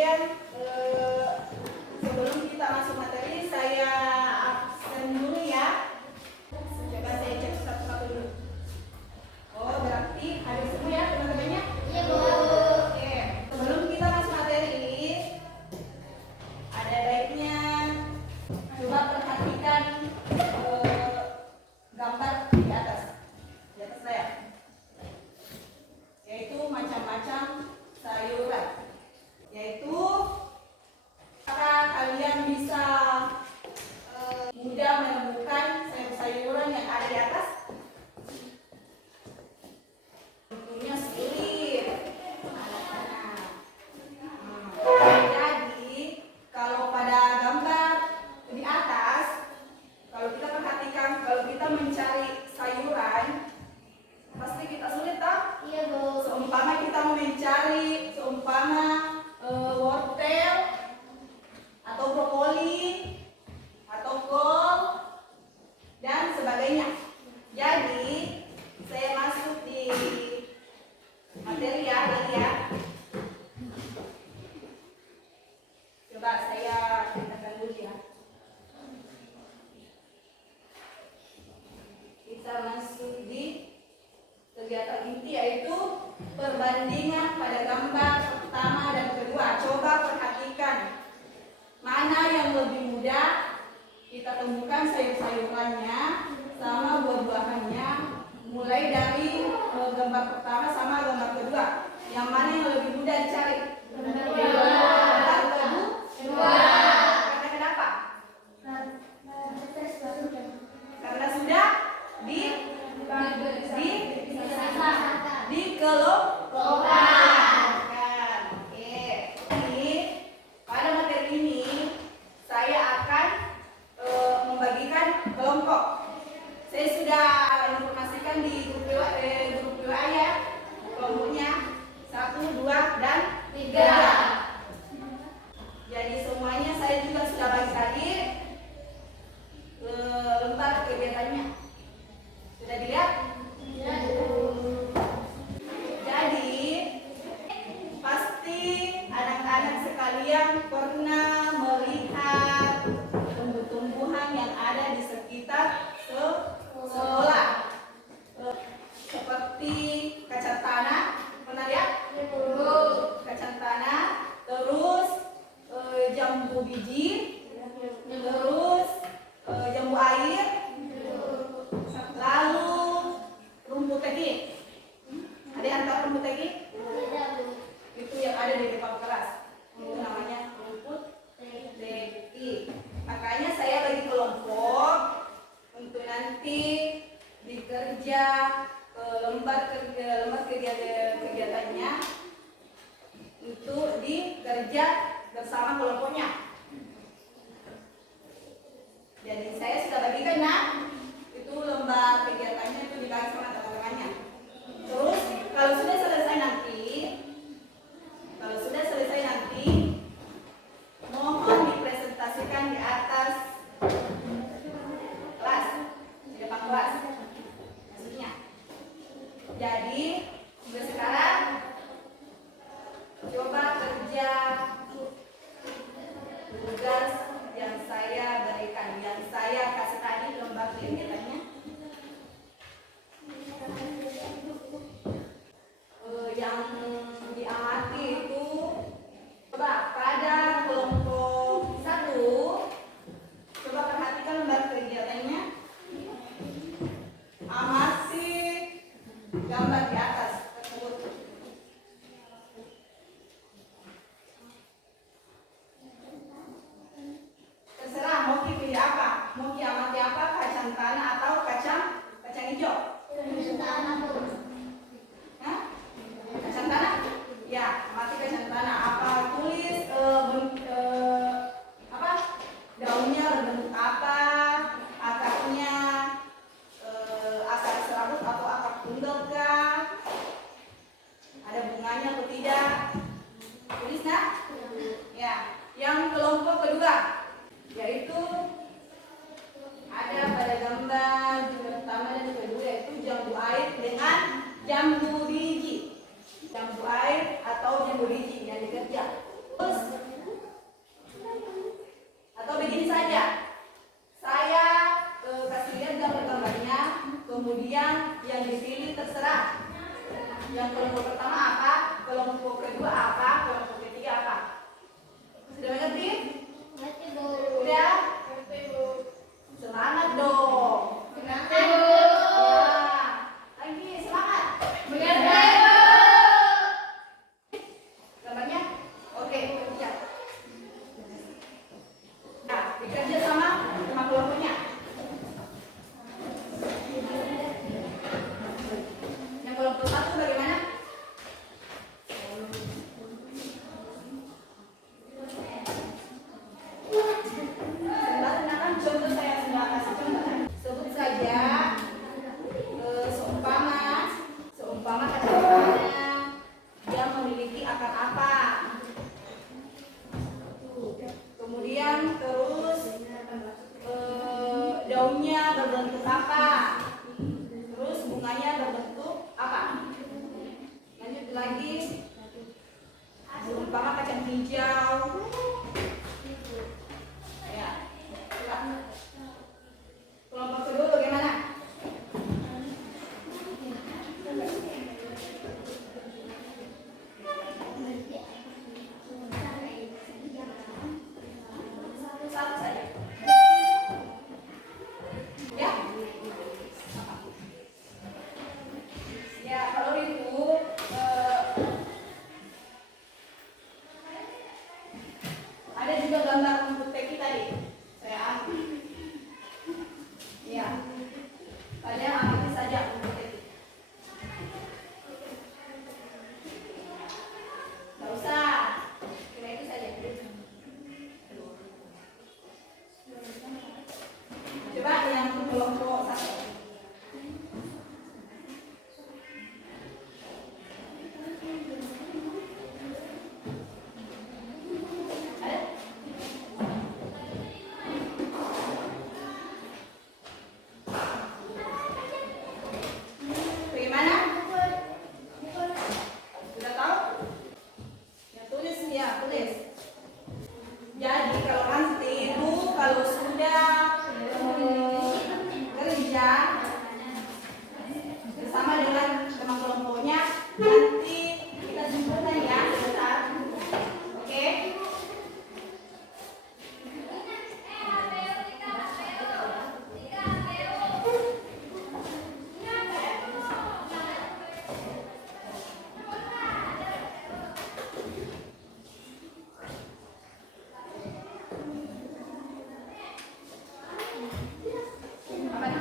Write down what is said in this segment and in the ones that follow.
kemudian sebelum kita masuk materi, saya absen dulu ya. Coba saya cek satu-satu dulu. Oh, berarti ada semua ya teman-temannya? Iya, Bu. Oke. Sebelum kita masuk materi, ada baiknya coba perhatikan gambar di atas saya, yaitu macam-macam sayuran. Yaitu apakah kalian bisa mudah menemukan sayur-sayuran yang ada di atas? Tentunya sulit. Jadi kalau pada gambar di atas, kalau kita perhatikan, kalau kita mencari sayuran, pasti kita sulit toh? Iya, Bu. Seumpama kita mau mencari wortel atau brokoli atau kol dan sebagainya. Jadi saya masuk di materi ya, lagi ya. Coba saya katakan dulu ya. Kita masuk di kegiatan inti, yaitu perbandingan pada gambar pertama dan kedua. Coba perhatikan mana yang lebih mudah kita temukan sayur-sayurannya sama buah-buahannya, mulai dari gambar pertama sama gambar kedua. Yang mana yang lebih mudah dicari? Gambar kedua. Karena kenapa? Karena sudah dikelompokkan. Oke. Ini pada materi ini saya akan membagikan kelompok. Saya sudah informasikan di grup WA ya. Kelompoknya 1, 2, dan 3. Jadi semuanya saya juga sudah bagi tadi lembar kegiatannya. Sudah dilihat? Jadi pasti anak-anak sekalian pernah melihat tumbuh-tumbuhan yang ada di sekitar sekolah, seperti kacang tanah. Pernah lihat? Kacang tanah, terus jambu biji, terus jambu air, lalu rumput tegi. Ada yang tahu rumput tegi? Itu yang ada di depan kelas. Itu namanya rumput tegi. Makanya saya bagi kelompok untuk nanti dikerja lembar kegiatannya itu dikerja bersama kelompoknya. Jadi saya sudah bagikan ya, itu lembar kegiatannya itu dibagi sama teman-temannya. Terus kalau sudah selesai nanti, mohon dipresentasikan di atas kelas, di depan kelas maksudnya. Jadi mulai sekarang coba kerja tugas yang saya berikan, yang saya kasih tadi lembar kegiatannya. Yang diamati itu coba pada kelompok 1, coba perhatikan lembar kegiatannya. Amati gambar di atas tersebut. Terserah mau pilih apa, mau diamati apa, kacang tanah atau kacang hijau. Kacang tanah? Ya, amati kacang tanah. Apa tulis daunnya berbentuk apa, akarnya akar serabut atau akar tunggal kah? Ada bunganya atau tidak? Tulis nah? Ya. Yang kelompok kedua, yaitu ada pada gambar pertama dan kedua, yaitu jambu air dengan jambu biji. Jambu air atau jambu biji yang dikerja. hijau. Ya, coba. Kelompok kedua bagaimana? Satu saja. Ya. Ya, kalau itu ada juga gambar rumput teki tadi. Saya ambil. Ya. Kalian ambil saja rumput teki. Nggak usah. Kira itu saja. Coba yang kelompok satu. Bagaimana? Sudah tahu? Ya tulis ya, tulis. Jadi kalau nanti itu kalau sudah kerja bersama dengan teman kelompoknya, nanti kita simpulkan ya, sebentar. Oke? Gimana?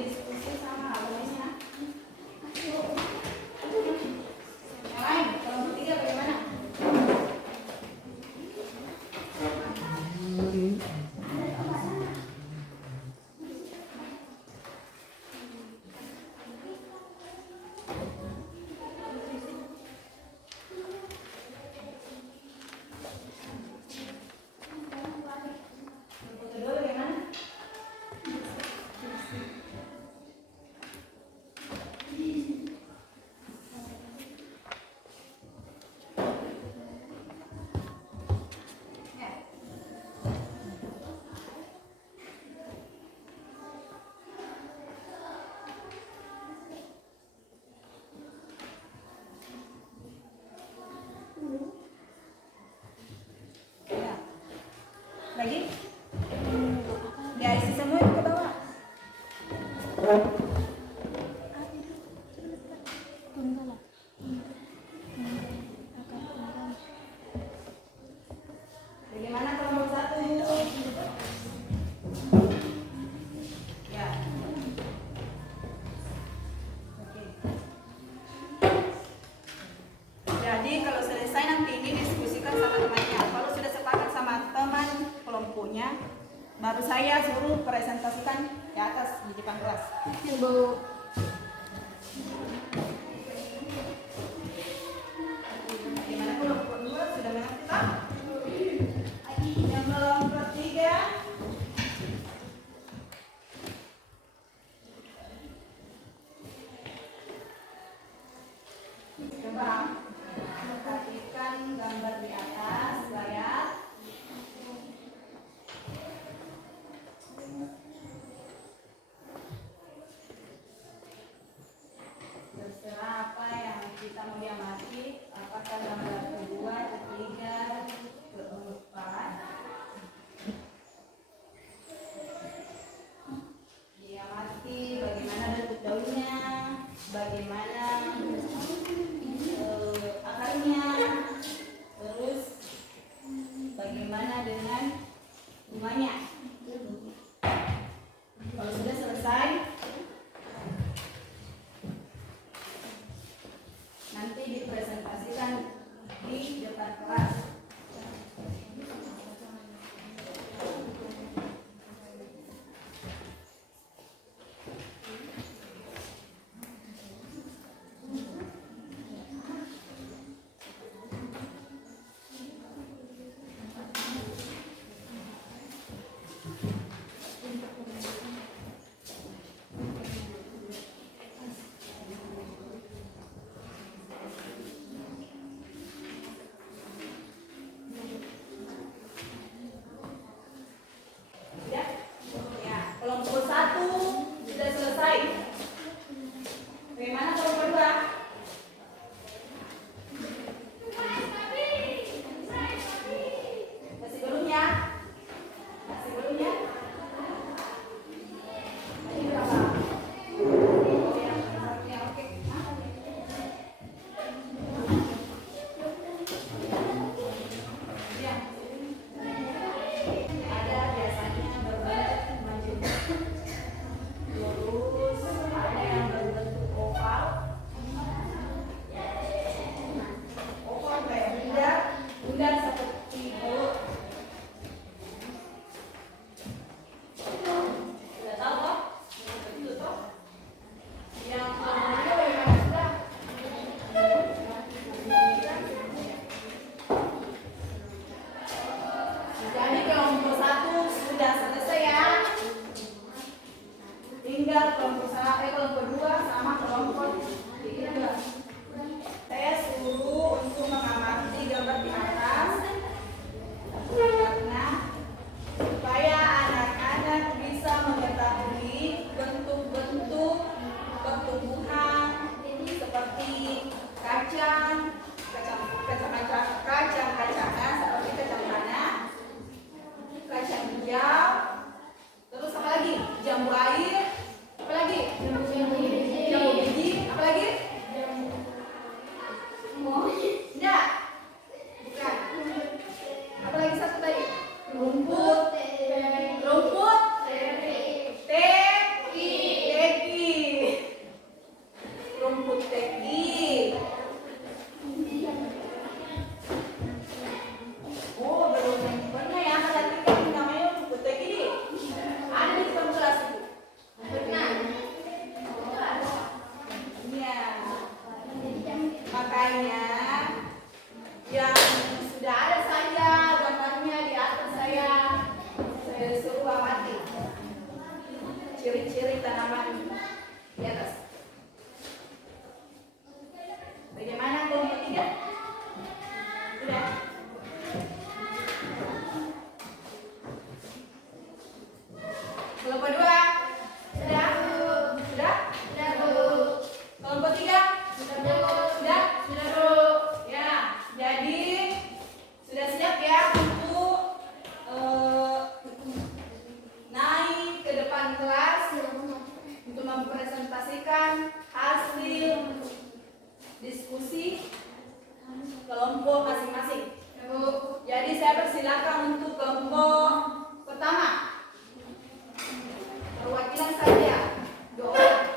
Diskusi sama habisnya. Yang lain, kalau ketiga bagaimana? Yang kedua bagaimana? Ya. Ya. Lagi? Ya, isi semua itu ke bawah. Bagaimana kelompok satu? Ya. Oke. Jadi kalau selesai nanti ini diskusikan sama temannya. Kalau sudah sepakat sama teman kelompoknya, baru saya suruh presentasikan di atas di depan kelas. Ibu. Gimana kelompok dua sudah mengerti tak? Yang kelompok tiga, coba perhatikan gambar di atas layar. tinggal kelompok 2 sama kelompok 3. Saya suruh untuk mengamati gambar di atas karena supaya anak-anak bisa mengetahui bentuk-bentuk pertumbuhan seperti kacang-kacangan seperti kacang tanah, kacang hijau, terus apa lagi? Jambu air, apa lagi? Jambu biji, apa lagi? Enggak, bukan. Apa lagi satu tadi? Rumput, rumput teki. Oh, belum pernah ya perhatikan namanya rumput teki. Ada di depan kelas itu. Pernah. Iya. Makanya yang sudah ada saja gambarnya di atas saya suruh amati ciri-ciri tanaman di atas. Bagaimana kelompok 3? Sudah? Kelompok 2? Sudah? Sudah? Sudah, Bu. Kelompok 3? Sudah, Bu. Sudah? Sudah, Bu. Ya, jadi sudah siap ya untuk naik ke depan kelas untuk mempresentasikan hasil diskusi kelompok masing-masing. Jadi saya persilakan untuk kelompok pertama. Perwakilan saja 2 orang.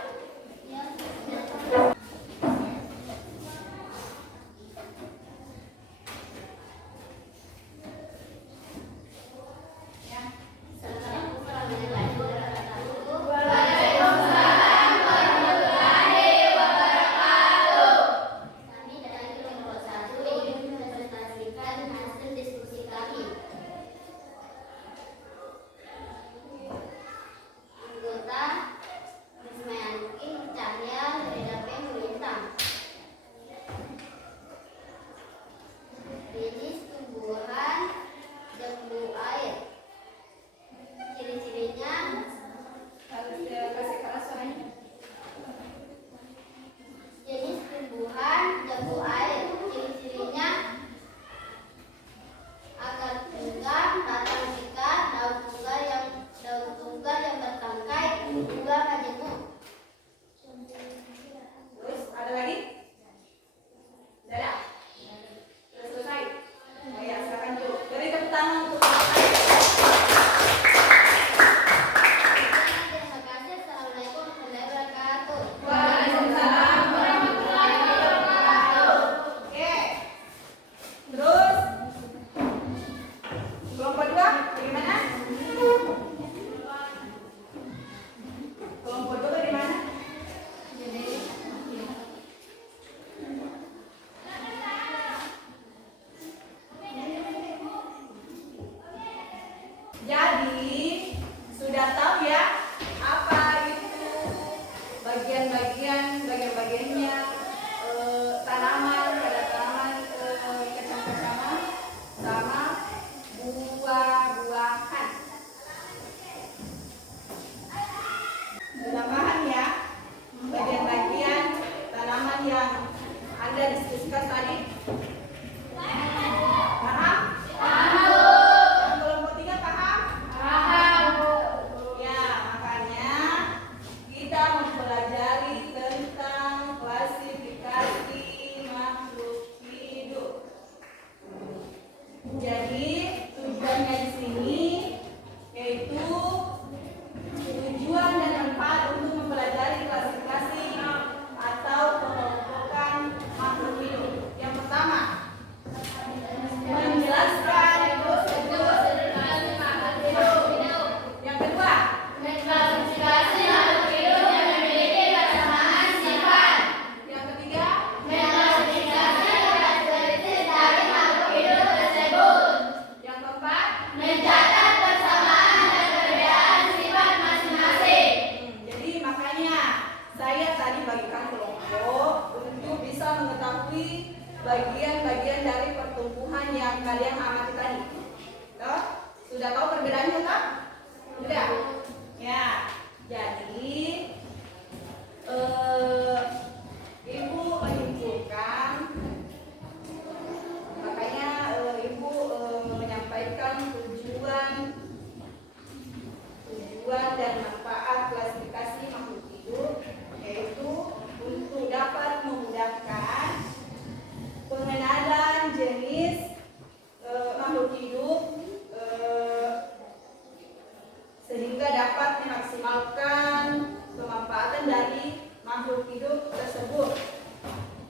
sehingga dapat memaksimalkan kemanfaatan dari makhluk hidup tersebut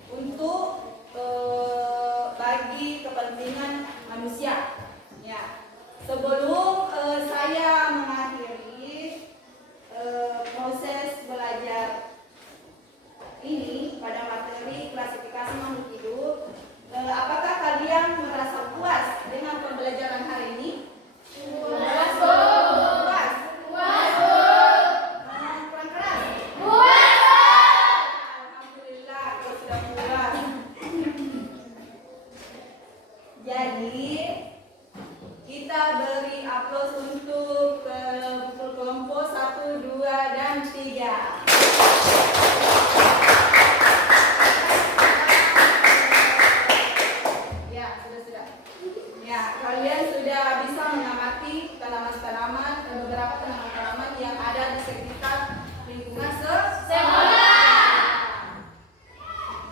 untuk bagi kepentingan manusia. Ya, sebelum saya mengakhiri proses belajar ini pada materi klasifikasi makhluk hidup, apakah kalian merasa puas dengan pembelajaran hari ini? Puas. Puas. Puas. Kurang keras. Puas. Alhamdulillah kalau sudah puas. Jadi kita beri aplaus untuk kelompok 1, 2, dan 3. Kalian sudah bisa mengamati tanaman-tanaman dan beberapa tanaman-tanaman yang ada di sekitar lingkungan sekolah.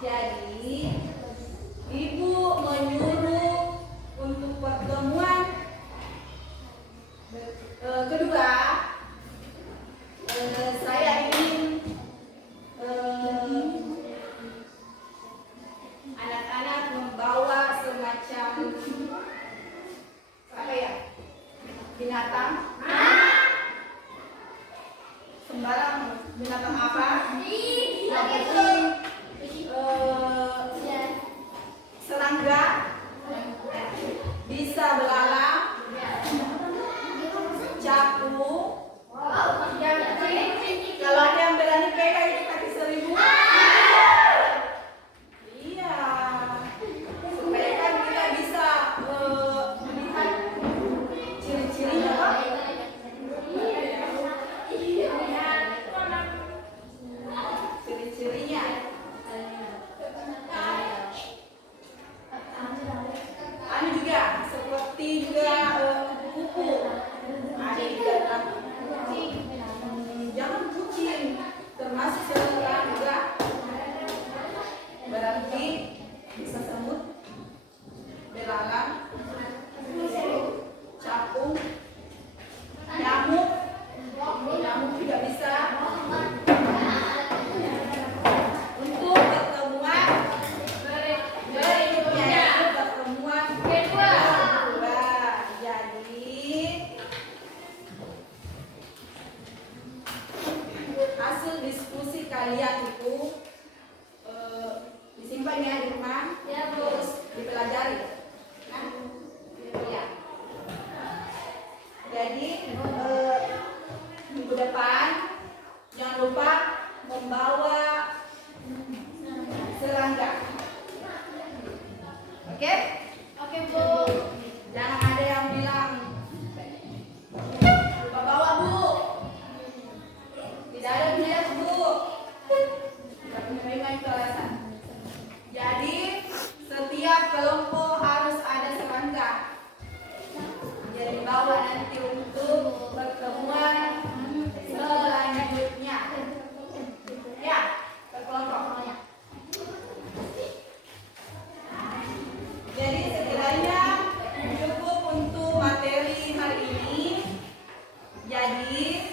Jadi, Ibu menyuruh untuk pertemuan kedua, saya ingin anak-anak membawa semacam binatang, sembarang binatang apa, yang penting serangga, bisa belalang, capu. Kalau ada yang berani pegang itu kaki 1000. Iya, supaya kan kita bisa melihat ciri-cirinya, Pak. Ciri-cirinya. Anu juga seperti juga kuku. Ada juga jangan kucing, termasuk serangga. Berarti bisa semut, belalang, capung, nyamuk juga bisa. Untuk pertemuan berikutnya, pertemuan kedua. Jadi hasil diskusi kalian itu disimpan ya di rumah, terus dipelajari. Nah, ya. Jadi minggu depan jangan lupa membawa serangga. Oke? Oke, Bu. Jangan ada yang bilang lupa bawa, Bu. Tidak ada bilang, Bu. Tidak menerima itu alasan. Jadi setiap kelompok harus ada serangga. Jadi bawa nanti untuk pertemuan selanjutnya. Ya, ke kelompok. Jadi sekiranya cukup untuk materi hari ini. Jadi